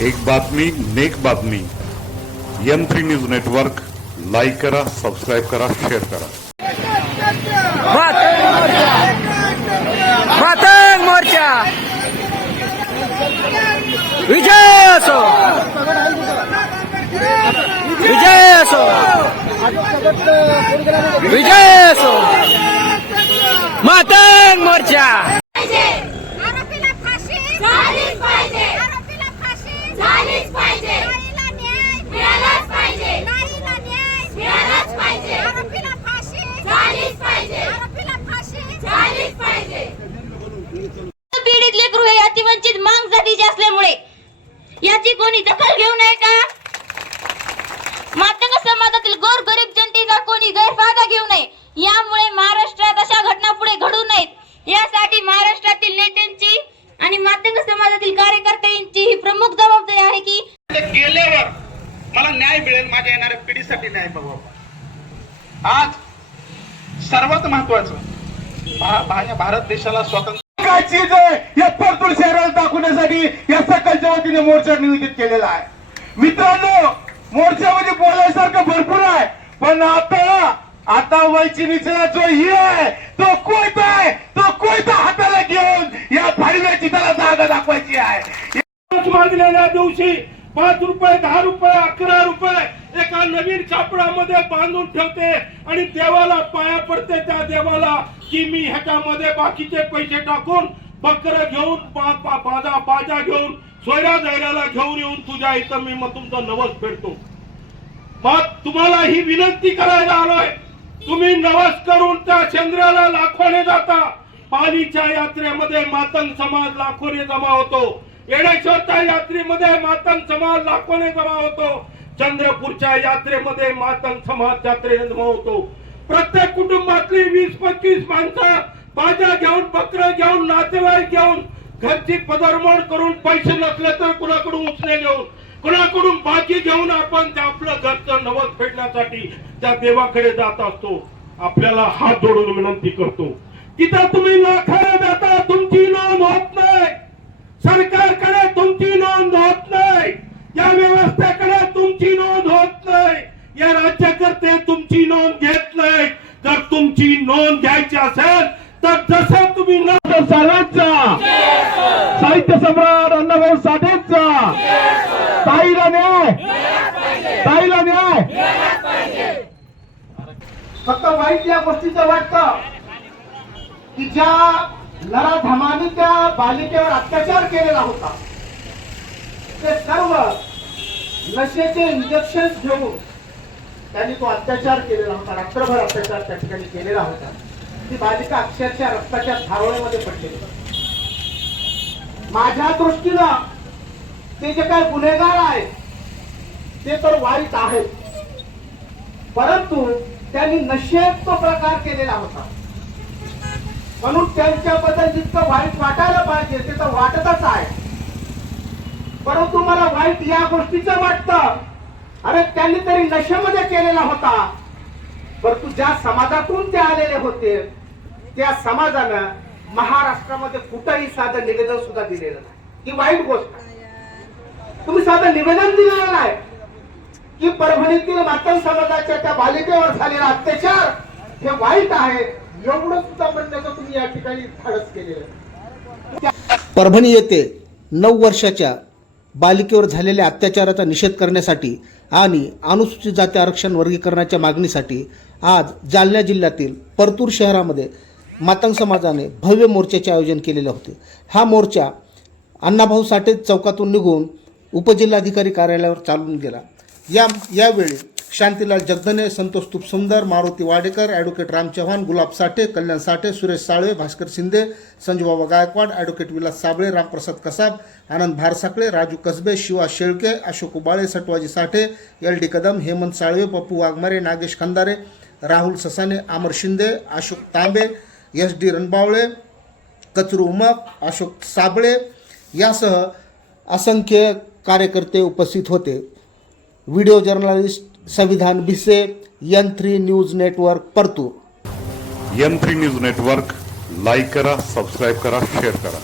एक बातमी नेक बातमी. M three news network like करा सबस्क्राईब करा शेअर करा. मातंग मोर्चा. विजय असो. विजय असो. विजय असो. मातंग मोर्चा. कोणी दखल घेऊ नये का? मातंग समाजातील गोर गरीब जनतेचा कोणी गैरफायदा घेऊ नये यामुळे महाराष्ट्रात अशा घटना पुढे घडू नयेत. यासाठी महाराष्ट्रातील नेत्यांची आणि मातंग समाजातील कार्यकर्त्यांची ही प्रमुख जबाबदारी आहे की गेल्यावर मला न्याय मिळेल माझ्या येणाऱ्या पिढीसाठी न्याय बघावा. आज सर्वात महत्वाचं भारत देशाला स्वातंत्र्य काय चीज आहे? या परतूर शहराला दाखवण्यासाठी या सकलच्या वतीने मोर्चा नियोजित केलेला आहे. मित्रांनो मोर्चामध्ये बोलायसारखं भरपूर आहे. पण आता आता वैचिनीचा जो ही आहे तो कोयता आहे. तो कोयता हाताला घेऊन या फाडव्याची त्याला जागा दाखवायची आहे. मागलेल्या दिवशी पाच रुपये दहा रुपये अकरा रुपये नवीन कापडामध्ये बांधून ठेवते आणि देवाला पाया पडते त्या देवाला की मी ह्याच्यामध्ये बाकीचे पैसे टाकून बकर घेऊन बाजा बाजा घेऊन सोयरा जायला घेऊन येऊन तुझ्या इथं मी मग तुमचा नवस फेडतो. मग तुम्हाला ही विनंती करायला आलोय. तुम्ही नवस करून त्या चंद्राला लाखोने जाता. पालीच्या यात्रेमध्ये मातंग समाज लाखोने जमा होतो. येडेश्वरच्या यात्रेमध्ये मातंग समाज लाखोने जमा होतो. चंद्रपूरच्या यात्रेमध्ये मातंग समाज यात्रेने होतो. प्रत्येक कुटुंबातली वीस पंचवीस माणसं बाजा घेऊन बकरं घेऊन नातेवाईक घेऊन घरची पदरमोड करून पैसे नसले तर कुणाकडून उचले घेऊन कुणाकडून बाकी घेऊन आपण त्या आपलं घरचं नवस फेडण्यासाठी त्या देवाकडे जात असतो. आपल्याला हात जोडून विनंती करतो. तिथं तुम्ही लाखाने जाता तुमची नोंद होत नाही. सरकारकडे तुमची नोंद होत नाही. या तुमची नोंद घेत नाही. जर तुमची नोंद घ्यायची असेल तर जसं तुम्ही न साहेबांचा साहित्य सम्राट अण्णाभाऊ साठेंचा ताईला न्याय ताईला न्याय. फक्त वाईट या गोष्टीचं वाटत की ज्या नराधमानी त्या बालिकेवर अत्याचार केलेला होता ते सर्व नशेचे इंजेक्शन घेऊन त्यांनी तो अत्याचार केलेला होता रात्रभर अत्याचार त्या ठिकाणी केलेला होता. ती बालिका अक्षरशः रक्ताच्या धारोळ्यामध्ये पडलेली. माझ्या दृष्टीनं ते जे काय गुन्हेगार आहेत ते तर वाईट आहेत. परंतु त्यांनी नशेत तो प्रकार केलेला होता. म्हणून त्यांच्याबद्दल जितकं वाईट वाटायला पाहिजे ते तर वाटतच आहे. परंतु मला वाईट या गोष्टीचं वाटतं. अरे त्यांनी तरी नशेमध्ये केलेला होता. परंतु ज्या समाजातून ते आलेले होते त्या समाजानं महाराष्ट्रामध्ये कुठंही साधं निवेदन सुद्धा दिलेलं नाही. ही वाईट गोष्ट तुम्ही साधं निवेदन दिलेलं नाही. की परभणीतील मातंग समाजाच्या त्या बालिकेवर झालेला अत्याचार हे वाईट आहे एवढं सुद्धा म्हणण्याचं तुम्ही या ठिकाणी धाडस केलेलं परभणी येथे नऊ वर्षाच्या बालिकेवर झालेल्या अत्याचाराचा निषेध करण्यासाठी आणि अनुसूचित जाती आरक्षण वर्गीकरणाच्या मागणीसाठी आज जालना जिल्ह्यातील परतूर शहरामध्ये मातंग समाजाने भव्य मोर्चाचे आयोजन केलेले होते. हा मोर्चा अण्णाभाऊ साठे चौकातून निघून उपजिल्हाधिकारी कार्यालयावर चालून गेला. या यावेळी Shantilal Jagdane Santosh Tupsundar Maruti Wadekar advocate Ram Chavan Gulab Sathe Kalyan Sathe Suresh Salve Bhaskar Shinde Sanjubaba Gaikwad advocate Vilas Sable Ramprasad Kasab Anand Bharsakale Raju Kasbe Shiva Shelke Ashok Ubale Satwaji Sathe L D Kadam Hemant Salve Pappu Waghmare Nagesh Khandare Rahul Sasane Amar Shinde Ashok Tambe S D Ranbawale Kachru Umak Ashok Sable यासह असंख्य कार्यकर्ते उपस्थित होते. Video journalist Samvidhan Bhise N three news network Partur. M three news network like करा subscribe करा share करा.